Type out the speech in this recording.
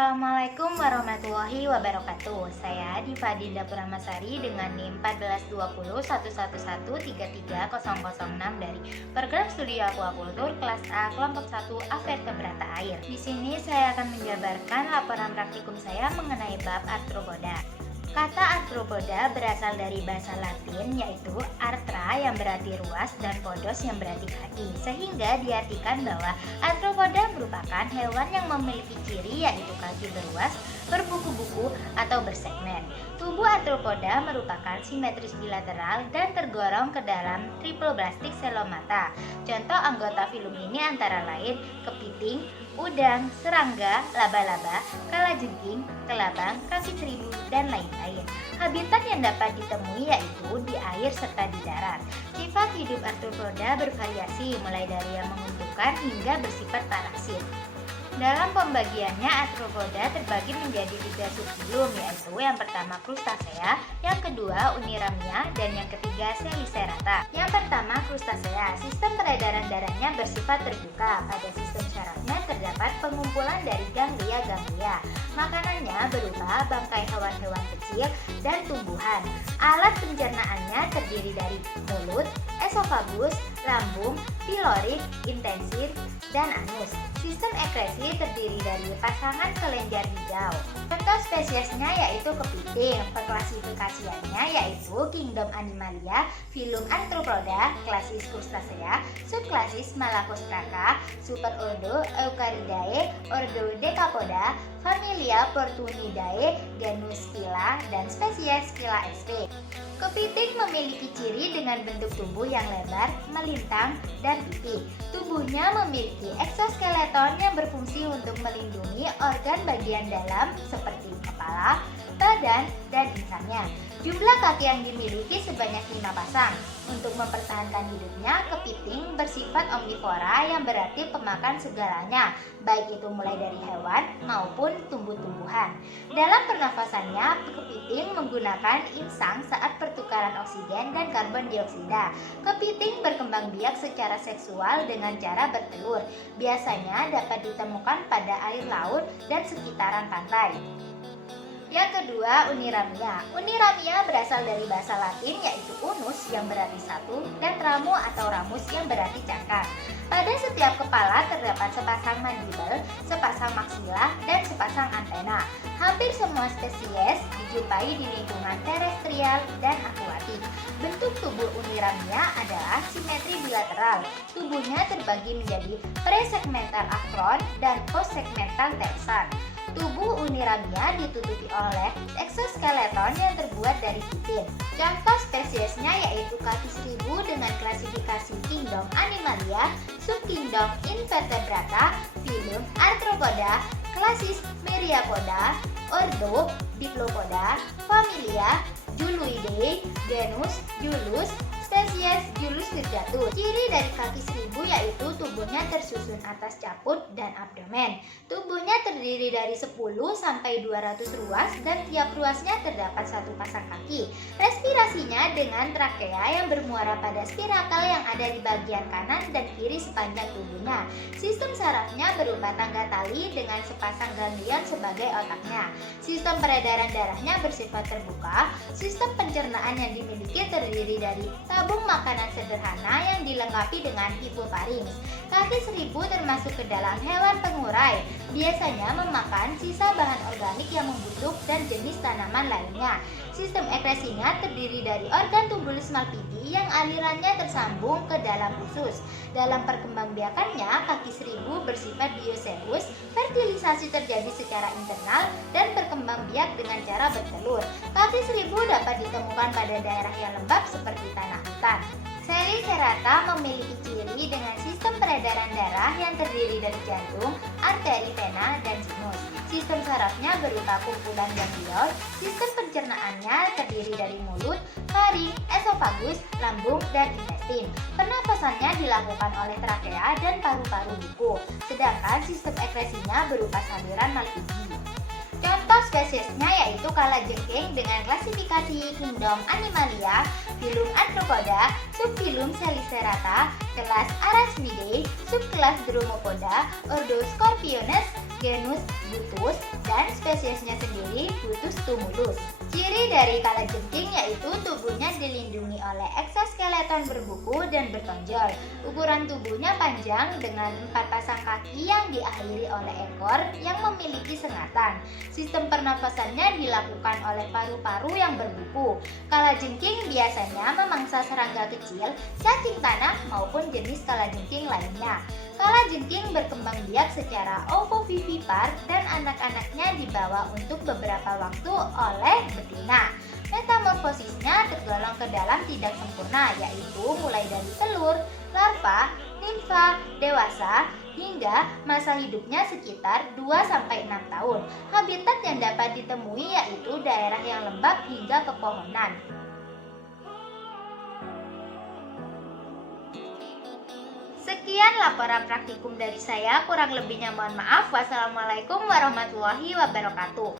Assalamualaikum warahmatullahi wabarakatuh. Saya Diva Dinda Puramasari dengan NIM 1420111333006 dari Program Studi Aquakultur kelas A kelompok 1 Afet Keberata Air. Di sini saya akan menjabarkan laporan praktikum saya mengenai bab arthropoda. Kata arthropoda berasal dari bahasa Latin yaitu arthra yang berarti ruas dan podos yang berarti kaki, sehingga diartikan bahwa arthropoda merupakan hewan yang memiliki ciri yaitu kaki beruas, berbuku-buku atau bersegmen. Tubuh arthropoda merupakan simetris bilateral dan tergolong ke dalam triploblastik selomata. Contoh anggota filum ini antara lain kepiting, udang, serangga, laba-laba, kalajengking, kelabang, kaki seribu, dan lain-lain. Habitat yang dapat ditemui yaitu di air serta di darat. Sifat hidup arthropoda bervariasi mulai dari yang menguntungkan hingga bersifat parasit. Dalam pembagiannya, arthropoda terbagi menjadi 3 subfilum, yaitu yang pertama Crustacea, yang kedua Uniramia, dan yang ketiga Chelicerata. Yang pertama Crustacea, sistem peredaran darahnya bersifat terbuka. Pada sistem syarafnya terdapat pengumpulan dari ganglia-ganglia. Makanannya berupa bangkai hewan-hewan kecil dan tumbuhan. Alat pencernaannya terdiri dari mulut, esofagus, lambung, pilorik, intensir, dan anus. Sistem ekresi terdiri dari pasangan kelenjar hijau. Contoh spesiesnya yaitu kepiting. Pengklasifikasiannya yaitu Kingdom Animalia, filum Arthropoda, klasis Crustacea, subklasis Malacostraca, superordo Eucaridae, ordo Decapoda, familia Portunidae, genus Scylla, dan spesies Scylla sp. Kepiting memiliki ciri dengan bentuk tubuh yang lebar, melintang, dan pipih. Tubuhnya memiliki eksoskeleton yang berfungsi untuk melindungi organ bagian dalam seperti kepala, badan, dan insangnya. Jumlah kaki yang dimiliki sebanyak 5 pasang. Untuk mempertahankan hidupnya, kepiting bersifat omnivora yang berarti pemakan segalanya, baik itu mulai dari hewan maupun tumbuh-tumbuhan. Dalam pernafasannya, kepiting menggunakan insang saat pertukaran oksigen dan karbon dioksida. Kepiting berkembang biak secara seksual dengan cara bertelur. Biasanya dapat ditemukan pada air laut dan sekitaran pantai. Yang kedua, Uniramia. Uniramia berasal dari bahasa Latin yaitu unus yang berarti satu dan ramu atau ramus yang berarti cangkang. Pada setiap kepala terdapat sepasang mandibel, sepasang maksila, dan sepasang antena. Hampir semua spesies dijumpai di lingkungan terestrial dan akuatik. Bentuk tubuh Uniramia adalah simetri bilateral. Tubuhnya terbagi menjadi presegmental akron dan postsegmental tersan. Tubuh Uniramia ditutupi oleh eksoskeleton yang terbuat dari kitin. Contoh spesiesnya yaitu kaki seribu dengan klasifikasi Kingdom Animalia, subkingdom Invertebrata, filum Arthropoda, klasis Myriapoda, ordo Diplopoda, familia Juluidae, genus Julus, spesies Julus virgatus. Ciri dari kaki seribu yaitu tubuhnya tersusun atas caput dan abdomen. Tubuhnya terdiri dari 10 sampai 200 ruas dan tiap ruasnya terdapat 1 pasang kaki. Respirasinya dengan trakea yang bermuara pada spirakel yang ada di bagian kanan dan kiri sepanjang tubuhnya. Sistem sarafnya berupa tangga tali dengan sepasang ganglion sebagai otaknya. Sistem peredaran darahnya bersifat terbuka. Sistem pencernaan yang dimiliki terdiri dari tabung makanan sederhana yang dilengkapi dengan hipofarings. Kaki seribu termasuk ke dalam hewan pengurai. Biasanya memakan sisa bahan organik yang membusuk dan jenis tanaman lainnya. Sistem ekresinya terdiri dari organ tubulis malpighi yang alirannya tersambung ke dalam usus. Dalam perkembangbiakannya, kaki seribu bersifat dioeceous, fertilisasi terjadi secara internal dan berkembang biak dengan cara bertelur. Kaki seribu dapat ditemukan pada daerah yang lembab seperti tanah hutan. Chelicerata memiliki ciri dengan sistem peredaran darah yang terdiri dari jantung, arteri, vena, dan sinus. Sistem sarafnya berupa kumpulan ganglion. Sistem pencernaannya terdiri dari mulut, faring, esofagus, lambung, dan intestin. Pernapasannya dilakukan oleh trakea dan paru-paru buku. Sedangkan sistem ekresinya berupa saluran malpighi. Contoh spesiesnya yaitu kalajengking dengan klasifikasi Kingdom Animalia, filum Arthropoda, subfilum Chelicerata, kelas Arachnidae, subkelas Dromapoda, ordo Scorpionus, genus Butus, dan spesiesnya sendiri Butus tumulus. Ciri dari kalajengking yaitu tubuhnya dilindungi oleh eksoskeleton berbuku dan bertonjol. Ukuran tubuhnya panjang dengan 4 pasang kaki yang diakhiri oleh ekor yang memiliki sengatan. Sistem pernafasannya dilakukan oleh paru-paru yang berbuku. Kalajengking biasanya memangsa serangga kecil, cacing tanah maupun jenis kalajengking lainnya. Kalajengking berkembang biak secara ovovivipar dan anak-anaknya dibawa untuk beberapa waktu oleh betina. Metamorfosisnya tergolong ke dalam tidak sempurna, yaitu mulai dari telur, larva, nimfa, dewasa, hingga masa hidupnya sekitar 2-6 tahun. Habitat yang dapat ditemui yaitu daerah yang lembab hingga pepohonan. Sekian laporan praktikum dari saya, kurang lebihnya mohon maaf. Wassalamualaikum warahmatullahi wabarakatuh.